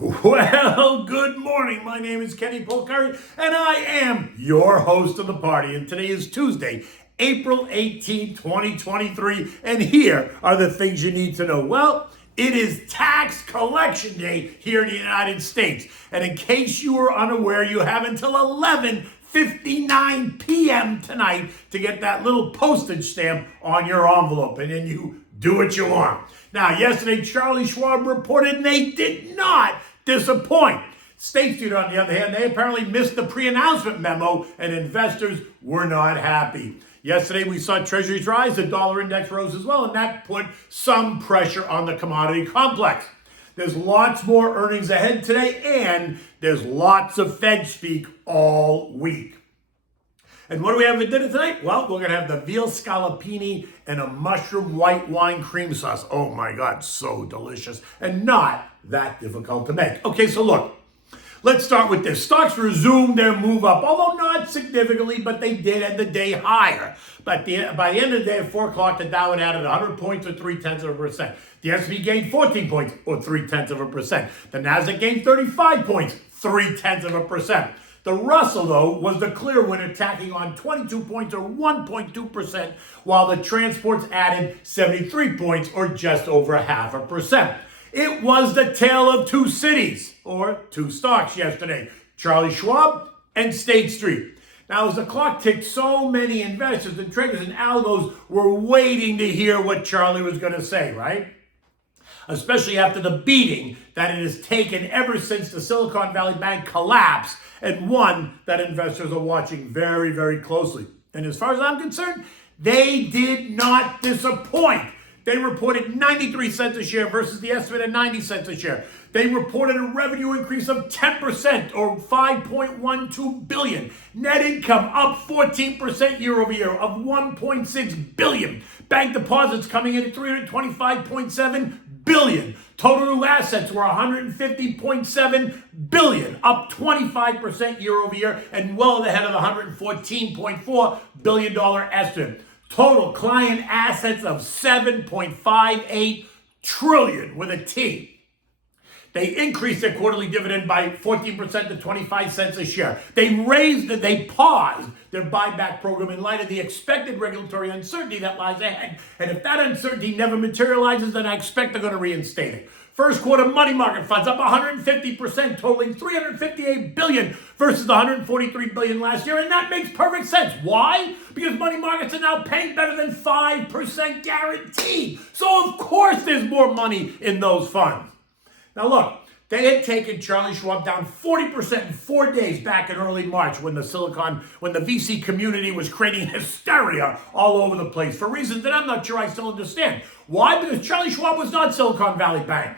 Well, good morning. My name is Kenny Polcari, and I am your host of the party. And today is Tuesday, April 18, 2023. And here are the things you need to know. Well, it is tax collection day here in the United States. And in case you were unaware, you have until 11:59 p.m. tonight to get that little postage stamp on your envelope. And then you do what you want. Now, yesterday, Charlie Schwab reported, and they did not disappoint. State Street, on the other hand, they apparently missed the pre-announcement memo, and investors were not happy. Yesterday, we saw treasuries rise, the dollar index rose as well, and that put some pressure on the commodity complex. There's lots more earnings ahead today, and there's lots of Fed speak all week. And what do we have for dinner tonight? Well, we're going to have the Veal Scallopine and a mushroom white wine cream sauce. Oh my God, so delicious and not that difficult to make. Okay, so look, let's start with this. Stocks resumed their move up, although not significantly, but they did end the day higher. But by the end of the day at 4 o'clock, the Dow had added 100 points or 0.3%. The S&P gained 14 points or 0.3%. The Nasdaq gained 35 points, 0.3%. The Russell, though, was the clear winner, tacking on 22 points or 1.2%, while the transports added 73 points or just over 0.5%. It was the tale of two cities, or two stocks yesterday, Charlie Schwab and State Street. Now, as the clock ticked, so many investors and traders and algos were waiting to hear what Charlie was going to say, right? Especially after the beating that it has taken ever since the Silicon Valley Bank collapsed, and one that investors are watching very, very closely. And as far as I'm concerned, they did not disappoint. They reported 93 cents a share versus the estimate of 90 cents a share. They reported a revenue increase of 10% or $5.12 billion. Net income up 14% year over year of $1.6 billion. Bank deposits coming in at $325.7 billion. Total new assets were $150.7 billion, up 25% year over year and well ahead of the $114.4 billion estimate. Total client assets of $7.58 trillion with a T. They increased their quarterly dividend by 14% to 25 cents a share. They paused their buyback program in light of the expected regulatory uncertainty that lies ahead. And if that uncertainty never materializes, then I expect they're going to reinstate it. First quarter money market funds up 150%, totaling $358 billion versus the $143 billion last year. And that makes perfect sense. Why? Because money markets are now paying better than 5% guaranteed. So of course there's more money in those funds. Now look, they had taken Charlie Schwab down 40% in 4 days back in early March when the VC community was creating hysteria all over the place for reasons that I'm not sure I still understand. Why? Because Charlie Schwab was not Silicon Valley Bank.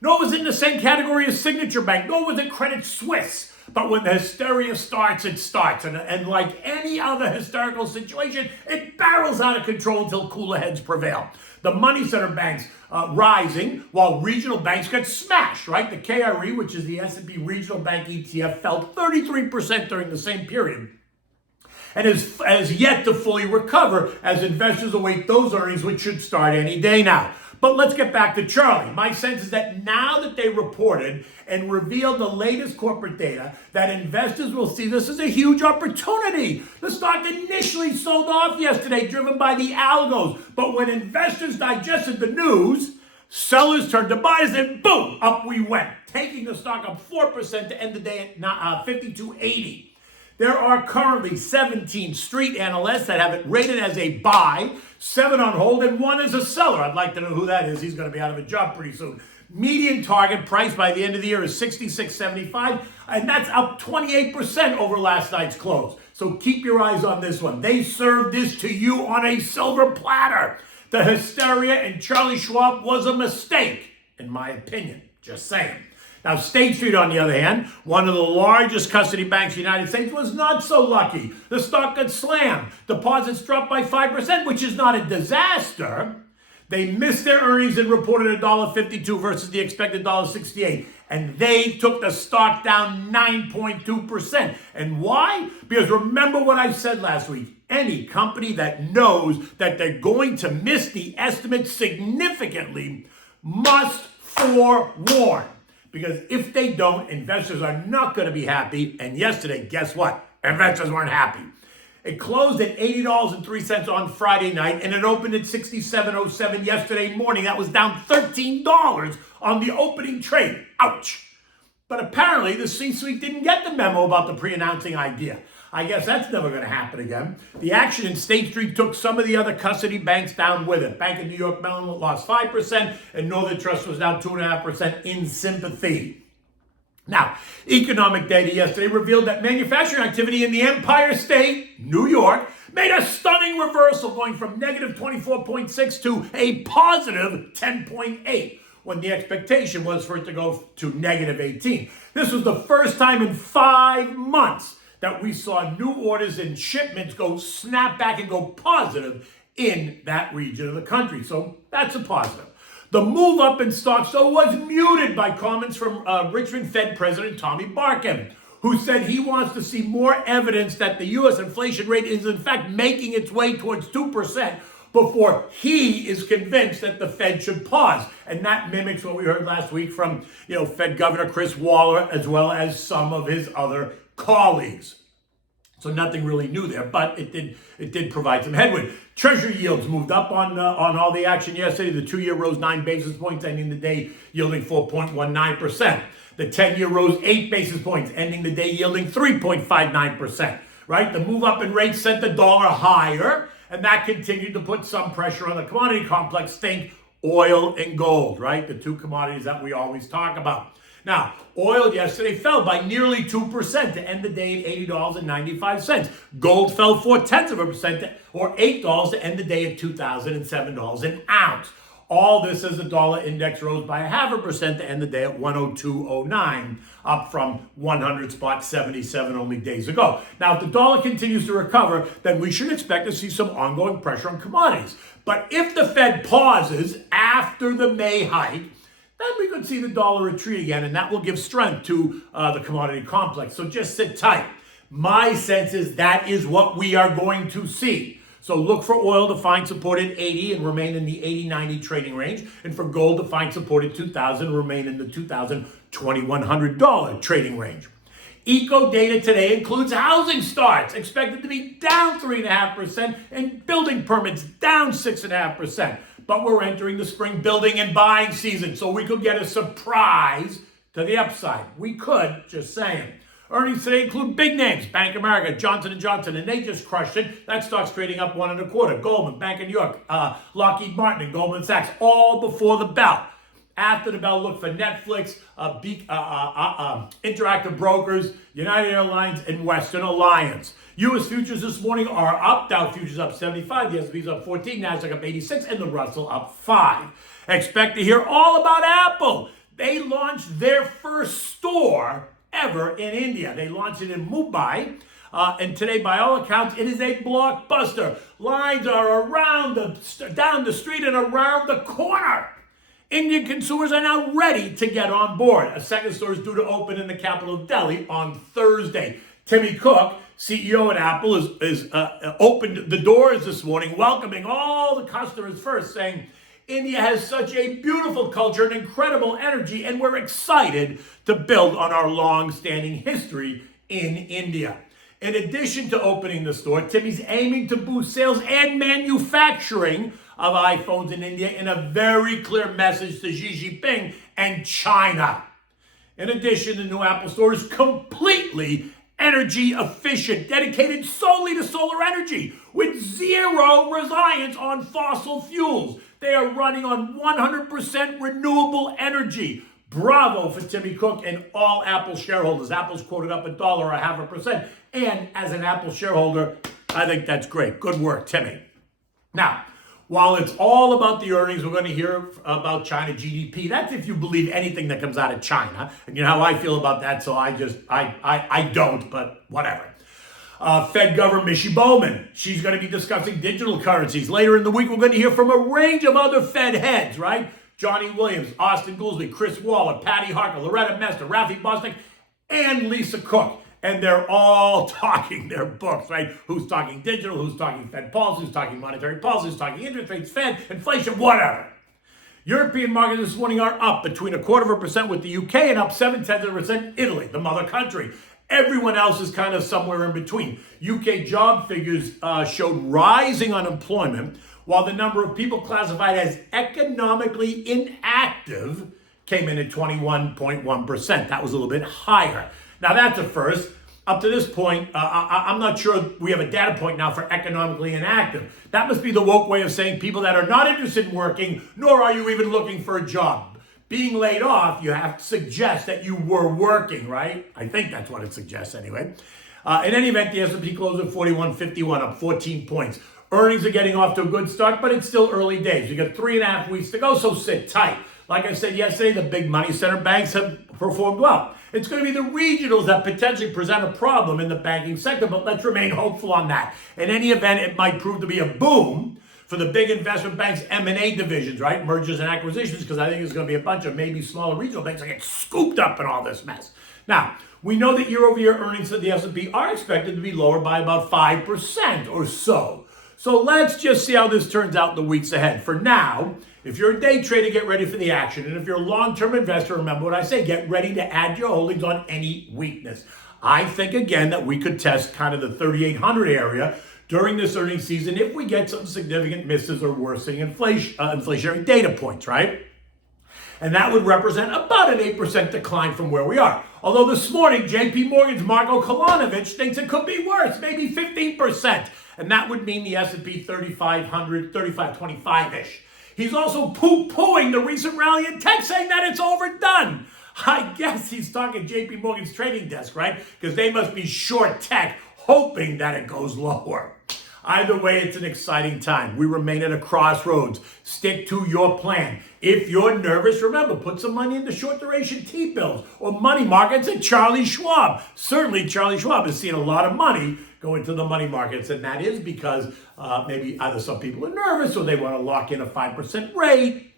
Nor was it in the same category as Signature Bank. Nor was it Credit Suisse. But when the hysteria starts, it starts. And like any other hysterical situation, it barrels out of control until cooler heads prevail. The money center banks rising while regional banks get smashed, right? The KRE, which is the S&P Regional Bank ETF, fell 33% during the same period and has yet to fully recover as investors await those earnings, which should start any day now. But let's get back to Charlie. My sense is that now that they reported and revealed the latest corporate data, that investors will see this as a huge opportunity. The stock initially sold off yesterday, driven by the algos. But when investors digested the news, sellers turned to buyers and boom, up we went, taking the stock up 4% to end the day at 52.80. There are currently 17 street analysts that have it rated as a buy, 7 on hold, and 1 as a seller. I'd like to know who that is. He's going to be out of a job pretty soon. Median target price by the end of the year is $66.75, and that's up 28% over last night's close. So keep your eyes on this one. They served this to you on a silver platter. The hysteria in Charlie Schwab was a mistake, in my opinion. Just saying. Now, State Street, on the other hand, one of the largest custody banks in the United States, was not so lucky. The stock got slammed. Deposits dropped by 5%, which is not a disaster. They missed their earnings and reported $1.52 versus the expected $1.68. And they took the stock down 9.2%. And why? Because remember what I said last week. Any company that knows that they're going to miss the estimate significantly must forewarn. Because if they don't, investors are not going to be happy. And yesterday, guess what? Investors weren't happy. It closed at $80.03 on Friday night, and it opened at $67.07 yesterday morning. That was down $13 on the opening trade. Ouch. But apparently, the C-suite didn't get the memo about the pre-announcing idea. I guess that's never going to happen again. The action in State Street took some of the other custody banks down with it. Bank of New York Mellon lost 5%, and Northern Trust was down 2.5% in sympathy. Now, economic data yesterday revealed that manufacturing activity in the Empire State, New York, made a stunning reversal, going from negative 24.6 to a positive 10.8. when the expectation was for it to go to negative 18. This was the first time in 5 months that we saw new orders and shipments go snap back and go positive in that region of the country. So that's a positive. The move up in stocks, though, was muted by comments from Richmond Fed President Tommy Barkin, who said he wants to see more evidence that the U.S. inflation rate is in fact making its way towards 2% before he is convinced that the Fed should pause. And that mimics what we heard last week from, Fed Governor Chris Waller, as well as some of his other colleagues. So nothing really new there, but it did provide some headwind. Treasury yields moved up on all the action yesterday. The 2-year rose 9 basis points, ending the day yielding 4.19%. The 10-year rose 8 basis points, ending the day yielding 3.59%. Right? The move up in rates sent the dollar higher, and that continued to put some pressure on the commodity complex. Think oil and gold, right? The two commodities that we always talk about. Now, oil yesterday fell by nearly 2% to end the day at $80.95. Gold fell 0.4% or $8 to end the day at $2,007 an ounce. All this as the dollar index rose by 0.5% to end the day at 102.09, up from 100.77 only days ago. Now, if the dollar continues to recover, then we should expect to see some ongoing pressure on commodities. But if the Fed pauses after the May hike, then we could see the dollar retreat again, and that will give strength to the commodity complex. So just sit tight. My sense is that is what we are going to see. So look for oil to find support at 80 and remain in the 80-90 trading range, and for gold to find support at 2,000 and remain in the $2,100 trading range. Eco data today includes housing starts, expected to be down 3.5%, and building permits down 6.5%. But we're entering the spring building and buying season, so we could get a surprise to the upside. We could, just saying. Earnings today include big names: Bank of America, Johnson & Johnson, and they just crushed it. That stock's trading up 1.25. Goldman, Bank of New York, Lockheed Martin, and Goldman Sachs, all before the bell. After the bell, look for Netflix, Interactive Brokers, United Airlines, and Western Alliance. U.S. futures this morning are up. Dow futures up 75, the S&P's up 14, Nasdaq up 86, and the Russell up 5. Expect to hear all about Apple. They launched their first store ever in India. They launched it in Mumbai, and today, by all accounts, it is a blockbuster. Lines are down the street and around the corner. Indian consumers are now ready to get on board. A second store is due to open in the capital of Delhi on Thursday. Timmy Cook, CEO at Apple, is opened the doors this morning, welcoming all the customers first, saying, India has such a beautiful culture and incredible energy, and we're excited to build on our long-standing history in India. In addition to opening the store, Timmy's aiming to boost sales and manufacturing of iPhones in India in a very clear message to Xi Jinping and China. In addition, the new Apple store is completely energy efficient, dedicated solely to solar energy, with zero reliance on fossil fuels. They are running on 100% renewable energy. Bravo for Timmy Cook and all Apple shareholders. Apple's quoted up $1 or 0.5%. And as an Apple shareholder, I think that's great. Good work, Timmy. Now, while it's all about the earnings, we're going to hear about China GDP. That's if you believe anything that comes out of China. And you know how I feel about that, so I don't, but whatever. Fed Governor Michelle Bowman, she's going to be discussing digital currencies. Later in the week, we're going to hear from a range of other Fed heads, right? Johnny Williams, Austin Goolsbee, Chris Waller, Patty Harker, Loretta Mester, Rafi Bosnick, and Lisa Cook. And they're all talking their books, right? Who's talking digital, who's talking Fed policy, who's talking monetary policy, who's talking interest rates, Fed, inflation, whatever. European markets this morning are up between 0.25% with the UK and up 0.7% Italy, the mother country. Everyone else is kind of somewhere in between. UK job figures showed rising unemployment, while the number of people classified as economically inactive came in at 21.1%. That was a little bit higher. Now that's a first. Up to this point, I'm not sure we have a data point now for economically inactive. That must be the woke way of saying people that are not interested in working, nor are you even looking for a job. Being laid off, you have to suggest that you were working, right? I think that's what it suggests anyway. In any event, the S&P closed at 4151, up 14 points. Earnings are getting off to a good start, but it's still early days. You got 3.5 weeks to go, so sit tight. Like I said yesterday, the big money center banks have performed well. It's going to be the regionals that potentially present a problem in the banking sector, but let's remain hopeful on that. In any event, it might prove to be a boom for the big investment banks' M&A divisions, right? Mergers and acquisitions, because I think there's going to be a bunch of maybe smaller regional banks that get scooped up in all this mess. Now, we know that year-over-year earnings for the S&P are expected to be lower by about 5% or so. So let's just see how this turns out in the weeks ahead. For now, if you're a day trader, get ready for the action. And if you're a long-term investor, remember what I say, get ready to add your holdings on any weakness. I think, again, that we could test kind of the 3,800 area during this earnings season if we get some significant misses or worsening inflationary data points, right? And that would represent about an 8% decline from where we are. Although this morning, JP Morgan's Marko Kolanovic thinks it could be worse, maybe 15%. And that would mean the S&P 3,500, 3,525-ish. He's also poo-pooing the recent rally in tech, saying that it's overdone. I guess he's talking JP Morgan's trading desk, right? Because they must be short tech, hoping that it goes lower. Either way, it's an exciting time. We remain at a crossroads. Stick to your plan. If you're nervous, remember, put some money into short duration T-bills or money markets at Charlie Schwab. Certainly, Charlie Schwab has seen a lot of money go into the money markets, and that is because maybe either some people are nervous or they want to lock in a 5% rate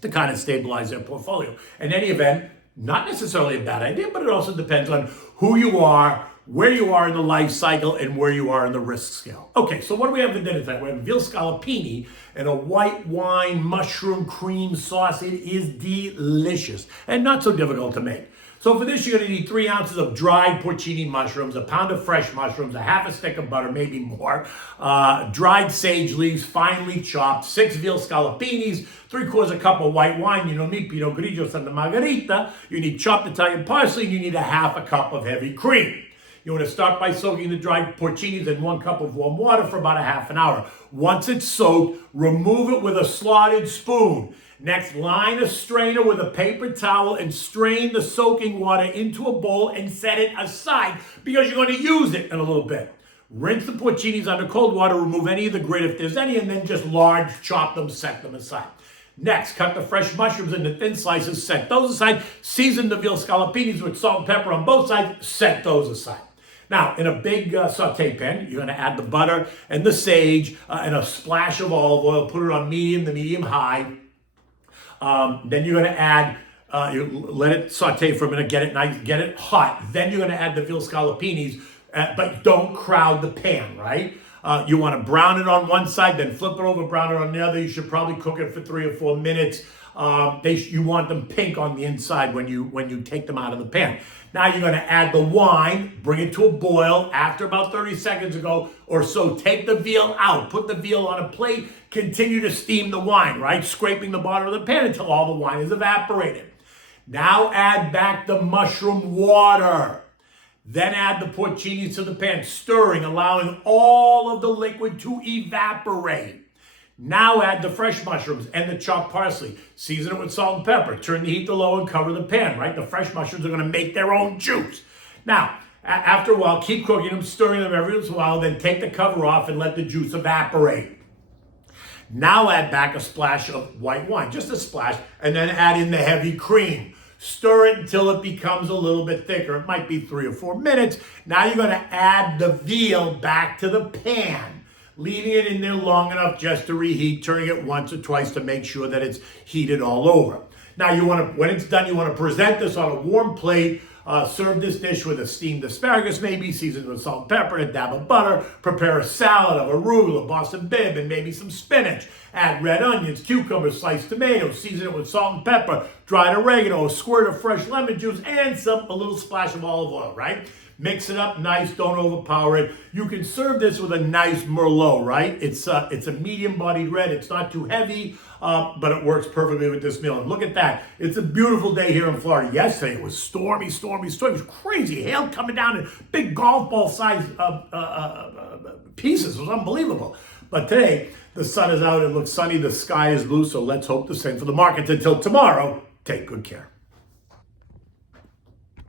to kind of stabilize their portfolio. In any event, not necessarily a bad idea, but it also depends on who you are, where you are in the life cycle, and where you are in the risk scale. Okay, so what do we have for dinner tonight? We have Veal Scallopine and a white wine mushroom cream sauce. It is delicious and not so difficult to make. So for this, you're going to need 3 ounces of dried porcini mushrooms, a pound of fresh mushrooms, a half a stick of butter, maybe more, dried sage leaves, finely chopped, 6 veal scallopinis, 3/4 cup of white wine, you need Pinot Grigio Santa Margherita, you need chopped Italian parsley, and you need a half a cup of heavy cream. You want to start by soaking the dried porcinis in 1 cup of warm water for about a half an hour. Once it's soaked, remove it with a slotted spoon. Next, line a strainer with a paper towel and strain the soaking water into a bowl and set it aside because you're going to use it in a little bit. Rinse the porcinis under cold water, remove any of the grit if there's any, and then just large chop them, set them aside. Next, cut the fresh mushrooms into thin slices, set those aside. Season the veal scallopinis with salt and pepper on both sides, set those aside. Now, in a big saute pan, you're going to add the butter and the sage and a splash of olive oil. Put it on medium to medium-high. Then you're going to add, let it saute for a minute, get it nice, get it hot. Then you're going to add the veal scallopinis, but don't crowd the pan, right? You want to brown it on one side, then flip it over, brown it on the other. You should probably cook it for 3 or 4 minutes. You want them pink on the inside when you take them out of the pan. Now you're going to add the wine, bring it to a boil. After about 30 seconds ago or so, take the veal out, put the veal on a plate, continue to steam the wine, right? Scraping the bottom of the pan until all the wine is evaporated. Now add back the mushroom water. Then add the porcinis to the pan, stirring, allowing all of the liquid to evaporate. Now add the fresh mushrooms and the chopped parsley. Season it with salt and pepper. Turn the heat to low and cover the pan, right? The fresh mushrooms are going to make their own juice. Now, after a while, keep cooking them, stirring them every once in a while, then take the cover off and let the juice evaporate. Now add back a splash of white wine, just a splash, and then add in the heavy cream. Stir it until it becomes a little bit thicker. It might be 3 or 4 minutes. Now you're going to add the veal back to the pan, leaving it in there long enough just to reheat, turning it once or twice to make sure that it's heated all over. Now you want to, when it's done, you want to present this on a warm plate Serve this dish with a steamed asparagus, maybe seasoned with salt and pepper and a dab of butter. Prepare a salad of arugula, Boston Bib, and maybe some spinach. Add red onions, cucumbers, sliced tomatoes. Season it with salt and pepper, dried oregano, a squirt of fresh lemon juice, and a little splash of olive oil, right? Mix it up nice, don't overpower it. You can serve this with a nice Merlot, right? It's a medium-bodied red. It's not too heavy, but it works perfectly with this meal. And look at that. It's a beautiful day here in Florida. Yesterday it was stormy. It was crazy. Hail coming down in big golf ball size pieces. It was unbelievable. But today, the sun is out. It looks sunny. The sky is blue. So let's hope the same for the markets. Until tomorrow, take good care.